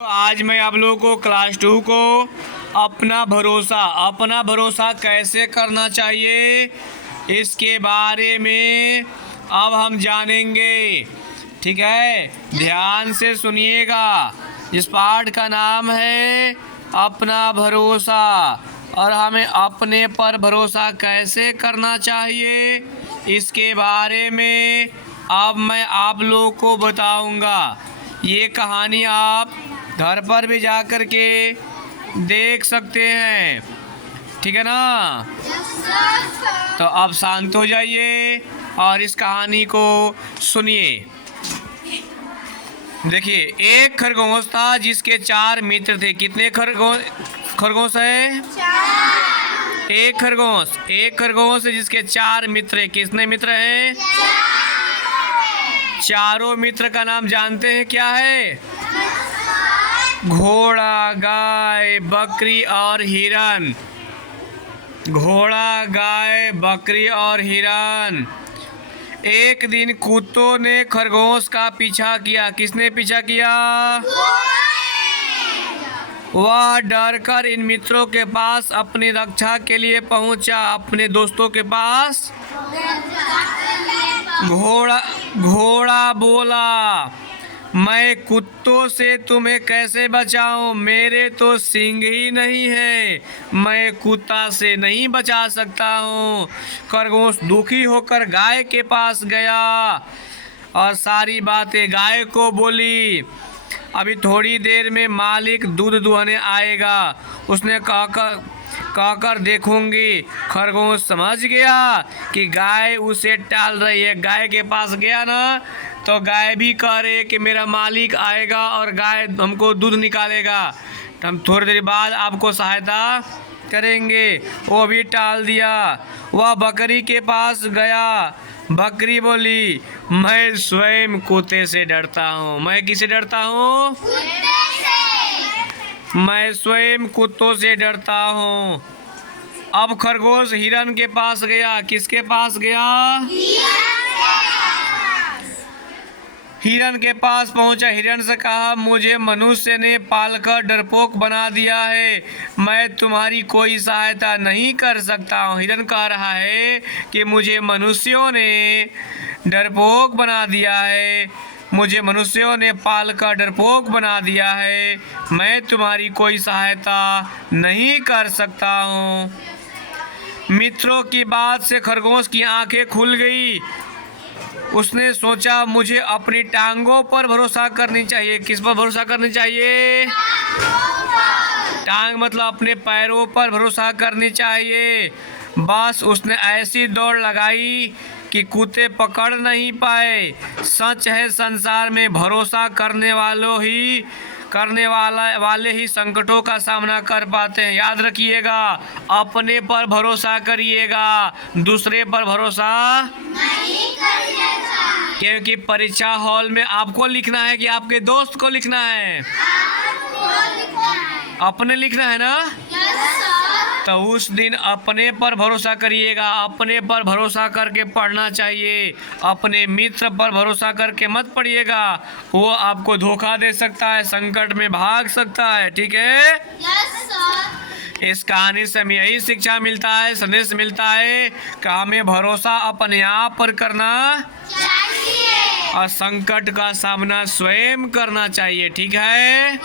तो आज मैं आप लोगों को क्लास 2 को अपना भरोसा कैसे करना चाहिए इसके बारे में अब हम जानेंगे। ठीक है, ध्यान से सुनिएगा। इस पाठ का नाम है अपना भरोसा और हमें अपने पर भरोसा कैसे करना चाहिए इसके बारे में अब मैं आप लोगों को बताऊंगा। ये कहानी आप घर पर भी जा कर के देख सकते हैं। ठीक है ना? तो अब शांत हो जाइए और इस कहानी को सुनिए। देखिए, एक खरगोश था जिसके 4 मित्र थे। कितने खरगोश है? 4। एक खरगोश है जिसके 4 मित्र है। कितने मित्र हैं? 4। चारों मित्र का नाम जानते हैं क्या है? घोड़ा, गाय, बकरी और हिरन। घोड़ा, गाय, बकरी और हिरन। एक दिन कुत्तों ने खरगोश का पीछा किया। किसने पीछा किया? वह डरकर इन मित्रों के पास अपनी रक्षा के लिए पहुंचा। अपने दोस्तों के पास घोड़ा बोला, मैं कुत्तों से तुम्हें कैसे बचाऊं? मेरे तो सींग ही नहीं है, मैं कुत्ता से नहीं बचा सकता हूँ। खरगोश दुखी होकर गाय के पास गया और सारी बातें गाय को बोली। अभी थोड़ी देर में मालिक दूध दुहने आएगा, उसने कहकर देखूंगी। खरगोश समझ गया कि गाय उसे टाल रही है। गाय के पास गया ना, तो गाय भी कह रही है कि मेरा मालिक आएगा और गाय हमको दूध निकालेगा, तो हम थोड़ी देर बाद आपको सहायता करेंगे। वो भी टाल दिया। वह बकरी के पास गया। बकरी बोली, मैं स्वयं कुत्ते से डरता हूँ। मैं किससे डरता हूँ? मैं स्वयं कुत्तों से डरता हूँ। अब खरगोश हिरन के पास गया। किसके पास गया? हिरन के पास पहुंचा। हिरन से कहा, मुझे मनुष्य ने पालकर डरपोक बना दिया है, मैं तुम्हारी कोई सहायता नहीं कर सकता हूँ। हिरन कह रहा है कि मुझे मनुष्यों ने डरपोक बना दिया है, मुझे मनुष्यों ने पालकर डरपोक बना दिया है, मैं तुम्हारी कोई सहायता नहीं कर सकता हूँ। मित्रों की बात से खरगोश की आंखें खुल गई। उसने सोचा, मुझे अपनी टांगों पर भरोसा करनी चाहिए। किस पर भरोसा करनी चाहिए? टांग मतलब अपने पैरों पर भरोसा करनी चाहिए। बस उसने ऐसी दौड़ लगाई कि कुत्ते पकड़ नहीं पाए। सच है, संसार में भरोसा करने वाले ही संकटों का सामना कर पाते हैं। याद रखिएगा, अपने पर भरोसा करिएगा, दूसरे पर भरोसा नहीं करिएगा। क्योंकि परीक्षा हॉल में आपको लिखना है कि आपके दोस्त को लिखना है? अपने लिखना है ना? तो उस दिन अपने पर भरोसा करिएगा। अपने पर भरोसा करके पढ़ना चाहिए। अपने मित्र पर भरोसा करके मत पढ़िएगा, वो आपको धोखा दे सकता है, संकट में भाग सकता है। ठीक है? इस कहानी से हमें यही शिक्षा मिलता है, संदेश मिलता है कि हमें भरोसा अपने आप पर करना चाहिए और संकट का सामना स्वयं करना चाहिए। ठीक है?